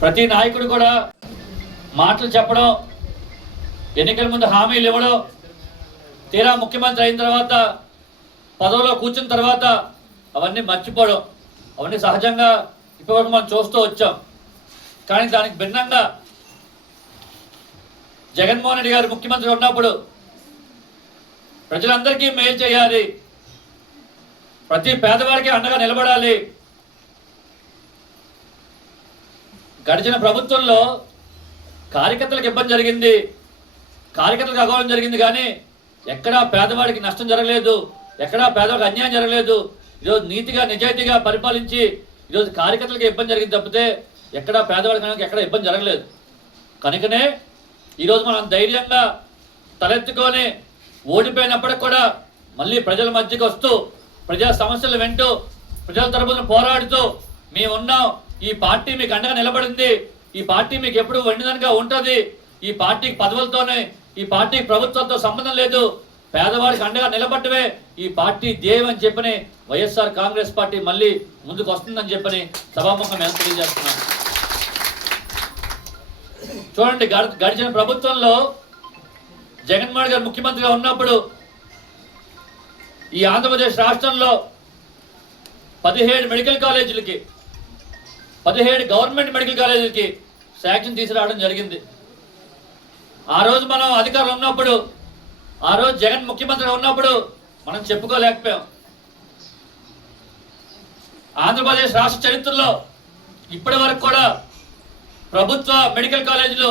ప్రతి నాయకుడు కూడా మాటలు చెప్పడం, ఎన్నికల ముందు హామీలు ఇవ్వడం, తీరా ముఖ్యమంత్రి అయిన తర్వాత పదవిలో కూర్చున్న తర్వాత అవన్నీ మర్చిపోవడం, అవన్నీ సహజంగా ఇప్పటివరకు మనం చూస్తూ వచ్చాం. కానీ దానికి భిన్నంగా జగన్మోహన్ రెడ్డి గారు ముఖ్యమంత్రి ఉన్నప్పుడు ప్రజలందరికీ మేలు చేయాలి, ప్రతి పేదవాడికి అండగా నిలబడాలి. గడిచిన ప్రభుత్వంలో కార్యకర్తలకు ఇబ్బంది జరిగింది, కార్యకర్తలకు అగౌరవం జరిగింది, కానీ ఎక్కడా పేదవాడికి నష్టం జరగలేదు, ఎక్కడా పేదవాడికి అన్యాయం జరగలేదు. ఈరోజు నీతిగా నిజాయితీగా పరిపాలించి ఈరోజు కార్యకర్తలకు ఇబ్బంది జరిగింది తప్పితే ఎక్కడా పేదవాడికి ఎక్కడ ఇబ్బంది జరగలేదు. కనుకనే ఈరోజు మనం ధైర్యంగా తలెత్తుకొని ఓడిపోయినప్పటికి కూడా మళ్ళీ ప్రజల మధ్యకి వస్తూ ప్రజా సమస్యలు వింటూ ప్రజల తరపున పోరాడుతూ మేమున్నాం, ఈ పార్టీ మీకు అండగా నిలబడింది, ఈ పార్టీ మీకు ఎప్పుడు వండిదనగా ఉంటుంది, ఈ పార్టీకి పదవులతోనే, ఈ పార్టీకి ప్రభుత్వంతో సంబంధం లేదు, పేదవాడికి అండగా నిలబడ్డవే ఈ పార్టీ ధ్యేయం అని చెప్పని వైఎస్ఆర్ కాంగ్రెస్ పార్టీ మళ్ళీ ముందుకు వస్తుందని చెప్పని సభాముఖం మేము తెలియజేస్తున్నాం. చూడండి, గడిచిన ప్రభుత్వంలో జగన్మోహన్ గారు ముఖ్యమంత్రిగా ఉన్నప్పుడు ఈ ఆంధ్రప్రదేశ్ రాష్ట్రంలో 17 మెడికల్ కాలేజీలకి, 17 గవర్నమెంట్ మెడికల్ కాలేజీలకి శాంక్షన్ తీసుకురావడం జరిగింది. ఆ రోజు మనం అధికారులు ఉన్నప్పుడు, ఆ రోజు జగన్ ముఖ్యమంత్రిగా ఉన్నప్పుడు మనం చెప్పుకోలేకపోయాం. ఆంధ్రప్రదేశ్ రాష్ట్ర చరిత్రలో ఇప్పటి వరకు కూడా ప్రభుత్వ మెడికల్ కాలేజీలు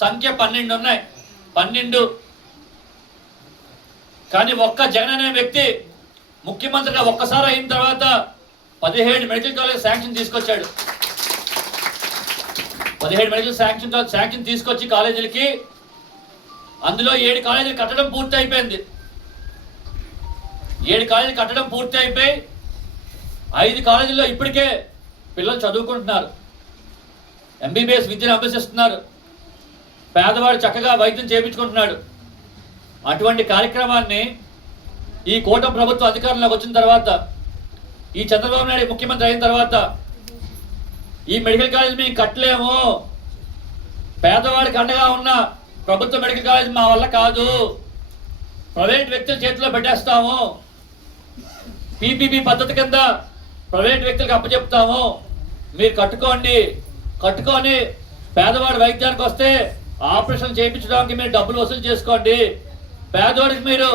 సంఖ్య 12 ఉన్నాయి, 12. కానీ ఒక్క జగన్ అనే వ్యక్తి ముఖ్యమంత్రిగా ఒక్కసారి అయిన తర్వాత 17 మెడికల్ కాలేజ్ శాంక్షన్ తీసుకొచ్చాడు. 17 మెడికల్ శాంక్షన్ తీసుకొచ్చి కాలేజీలకి, అందులో 7 కాలేజీలు కట్టడం పూర్తి అయిపోయింది. 7 కాలేజీలు కట్టడం పూర్తి అయిపోయి 5 కాలేజీల్లో ఇప్పటికే పిల్లలు చదువుకుంటున్నారు, ఎంబీబీఎస్ విద్యను అభ్యసిస్తున్నారు, పేదవాడు చక్కగా వైద్యం చేయించుకుంటున్నాడు. అటువంటి కార్యక్రమాన్ని ఈ కూటమి ప్రభుత్వం అధికారంలోకి వచ్చిన తర్వాత, ఈ చంద్రబాబు నాయుడు ముఖ్యమంత్రి అయిన తర్వాత ఈ మెడికల్ కాలేజ్ మేము కట్టలేము, పేదవాడికి అండగా ఉన్న ప్రభుత్వ మెడికల్ కాలేజ్ మా వల్ల కాదు, ప్రైవేట్ వ్యక్తుల చేతిలో పెట్టేస్తాము, పీపీపీ పద్ధతి కింద ప్రైవేట్ వ్యక్తులకు అప్పచెప్తాము, మీరు కట్టుకొని పేదవాడి వైద్యానికి వస్తే ఆపరేషన్ చేయించడానికి మీరు డబ్బులు వసూలు చేసుకోండి, పేదవాడికి మీరు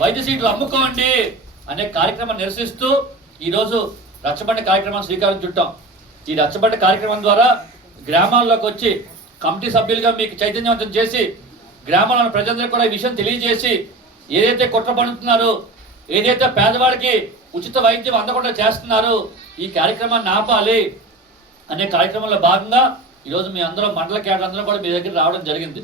వైద్య సీట్లు అమ్ముకోండి అనే కార్యక్రమాన్ని నిరసిస్తూ ఈరోజు రచ్చబండ కార్యక్రమాన్ని శ్రీకారం చుట్టాం. ఈ రచ్చబండ కార్యక్రమం ద్వారా గ్రామాల్లోకి వచ్చి కమిటీ సభ్యులుగా మీకు చైతన్యవంతం చేసి గ్రామాలను ప్రజలందరికీ కూడా ఈ విషయం తెలియజేసి ఏదైతే కుట్ర పడుతున్నారో, ఏదైతే పేదవాడికి ఉచిత వైద్యం అందకుండా చేస్తున్నారు, ఈ కార్యక్రమాన్ని ఆపాలి అనే కార్యక్రమంలో భాగంగా ఈరోజు మీ అందరూ మండల కేడర్ అందరూ కూడా మీ దగ్గర రావడం జరిగింది.